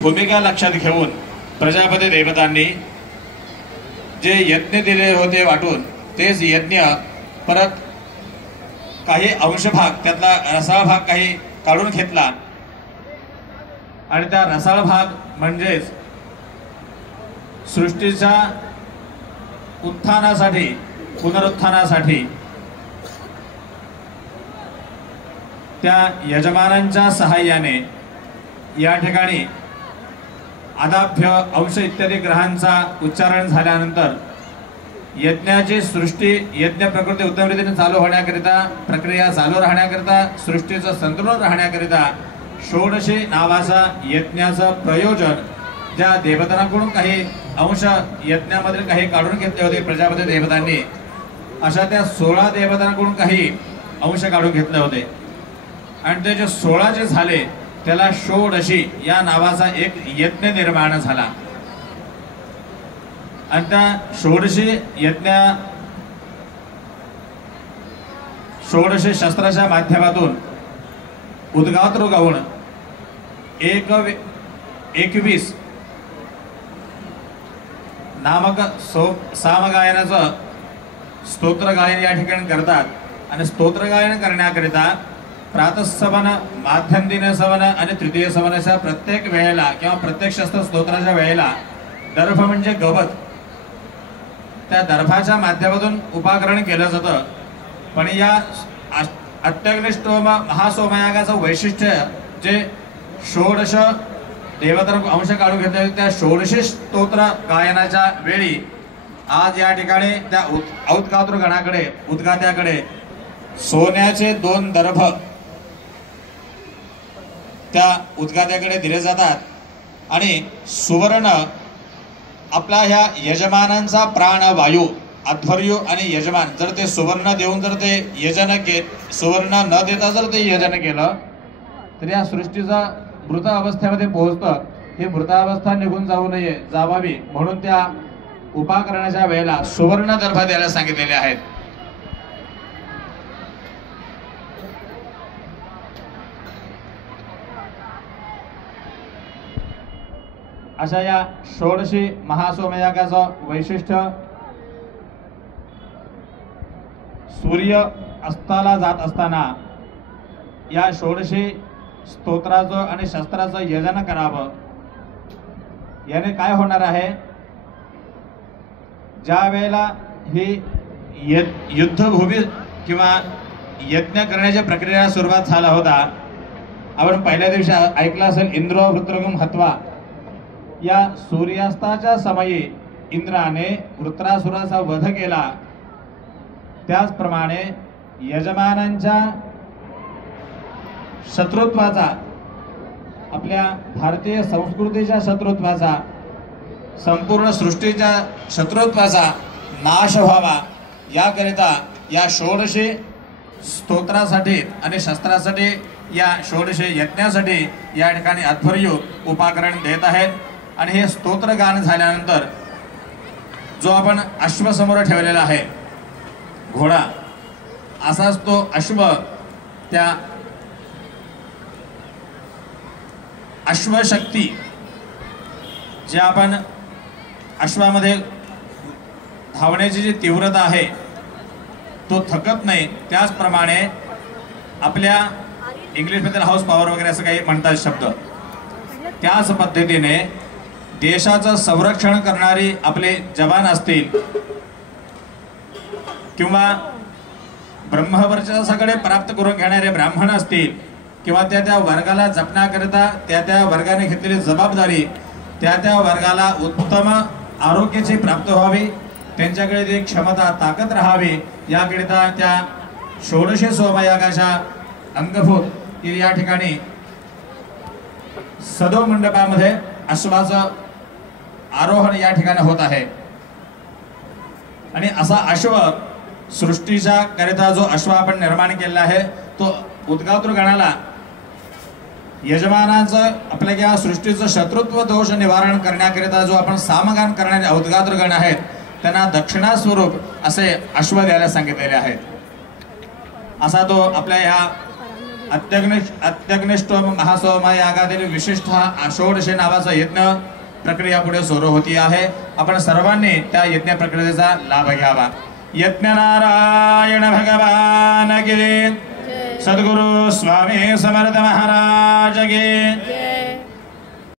भूमिका लक्षात घेऊन प्रजापती देवतांनी जे यज्ञ दिले होते वाटून तेच यज्ञ परत काही अंशभाग त्यातला रसाळ भाग काही काढून घेतला आणि त्या रसाळ भाग म्हणजेच सृष्टीच्या उत्थानासाठी पुनरुत्थानासाठी त्या यजमानांच्या सहाय्याने या ठिकाणी आदाभ्य अंश इत्यादी ग्रहांचा उच्चारण झाल्यानंतर यज्ञाची सृष्टी यज्ञ प्रकृती उत्तम रीतीने चालू होण्याकरिता प्रक्रिया चालू राहण्याकरिता सृष्टीचं संतुलन राहण्याकरिता षोडशी नावाचा यज्ञाचं प्रयोजन ज्या देवतांकडून काही अंश यज्ञामध्ये काही काढून घेतले होते प्रजापती देवतांनी अशा त्या 16 देवतांकडून काही अंश काढून घेतले होते आणि ते जे 16 जे झाले त्याला षोडशी या नावाचा एक यज्ञ निर्माण झाला आणि त्या षोडशी यज्ञ षोडशी शस्त्राच्या माध्यमातून उद्गात्र गाऊन 21 नामक सामगायनाचं स्तोत्र गायन या ठिकाणी करतात आणि स्तोत्र गायन करण्याकरिता प्रातःसवन माध्यम दिन सवन आणि तृतीय सवनाच्या प्रत्येक वेळेला किंवा प्रत्येक शस्त्र स्तोत्राच्या वेळेला दर्भ म्हणजे गवत त्या दर्भाच्या माध्यमातून उपाकरण केलं जातं पण या अत्यग्निष्टोम महासोमयागाचं वैशिष्ट्य जे षोडश देवतांकडून अंश काढून घेतले त्या षोडशी स्तोत्र गायनाच्या वेळी आज या ठिकाणी त्या औदगात्र गणाकडे उद्गात्याकडे सोन्याचे 2 दर्भ त्या उद्गात्याकडे दिले जातात आणि सुवर्ण आपला ह्या यजमानांचा प्राणवायू अध्वर्यू आणि यजमान जर ते सुवर्ण देऊन जर ते यजन सुवर्ण न देता जर ते यजन केलं तर या सृष्टीचा मृत अवस्थेमध्ये पोहोचतं ही मृतावस्था निघून जाऊ नये जावावी म्हणून त्या उपाकरणाच्या वेळेला सुवर्ण दर्भ द्यायला सांगितलेले आहेत. अशा या षोडशी महासोमयागाचं वैशिष्ट्य सूर्य अस्ताला जात असताना या षोडशी स्तोत्राचं आणि शस्त्राचं यजन करावं. याने काय होणार आहे ज्या वेळेला ही युद्धभूमी किंवा यज्ञ करण्याच्या प्रक्रियेला सुरुवात झाला होता आपण पहिल्या दिवशी ऐकलं असेल इंद्र वृत्रगम हत्वा या सूर्यास्ताच्या समयी इंद्राने वृत्रासुराचा वध केला. त्याचप्रमाणे यजमानांच्या शत्रुत्वाचा आपल्या भारतीय संस्कृतीच्या शत्रुत्वाचा संपूर्ण सृष्टीच्या शत्रुत्वाचा नाश व्हावा याकरिता या षोडशी स्तोत्रासाठी आणि शस्त्रासाठी या षोडशी यज्ञासाठी या ठिकाणी अध्वर्यू उपाकरण देत आहेत. आणि हे स्तोत्र गान झाल्यानंतर जो आपण अश्व समोर ठेवलेला आहे घोडा असाच तो अश्व त्या अश्वशक्ती जे आपण अश्वामध्ये धावण्याची जी तीव्रता आहे तो थकत नाही त्याचप्रमाणे आपल्या इंग्लिशमध्ये हाऊस पॉवर वगैरे असं काही म्हणतात शब्द त्याच पद्धतीने देशाचं संरक्षण करणारी आपले जवान असतील किंवा ब्रह्मवर्चस्वाकडे प्राप्त करून घेणारे ब्राह्मण असतील किंवा त्या वर्गाला जपण्याकरिता त्या वर्गाने घेतलेली जबाबदारी त्या वर्गाला उत्तम आरोग्याची प्राप्त व्हावी त्यांच्याकडे ती क्षमता ताकद राहावी याकरिता त्या षोडशी सोमयागाच्या अंगभूत या ठिकाणी सदो मंडपामध्ये अश्वाचं आरोहण या ठिकाणी होत आहे. आणि असा अश्व सृष्टीच्या करिता जो अश्व आपण निर्माण केलेला आहे तो उद्गात्र गणाला यजमानाचं आपल्या या सृष्टीचं शत्रुत्व दोष निवारण करण्याकरिता जो आपण सामगान करणारे उद्गात्र गण आहेत त्यांना दक्षिणा स्वरूप असे अश्व द्यायला सांगितलेले आहेत. असा तो आपल्या ह्या अत्यग्निष्टोम महासोम यागातील विशिष्ट आषोडशी नावाचा यज्ञ प्रक्रिया पुढे सुरू होती आहे. आपण सर्वांनी त्या यज्ञ प्रक्रियेचा लाभ घ्यावा. यज्ञ नारायण भगवान की सद्गुरु स्वामी समर्थ महाराज की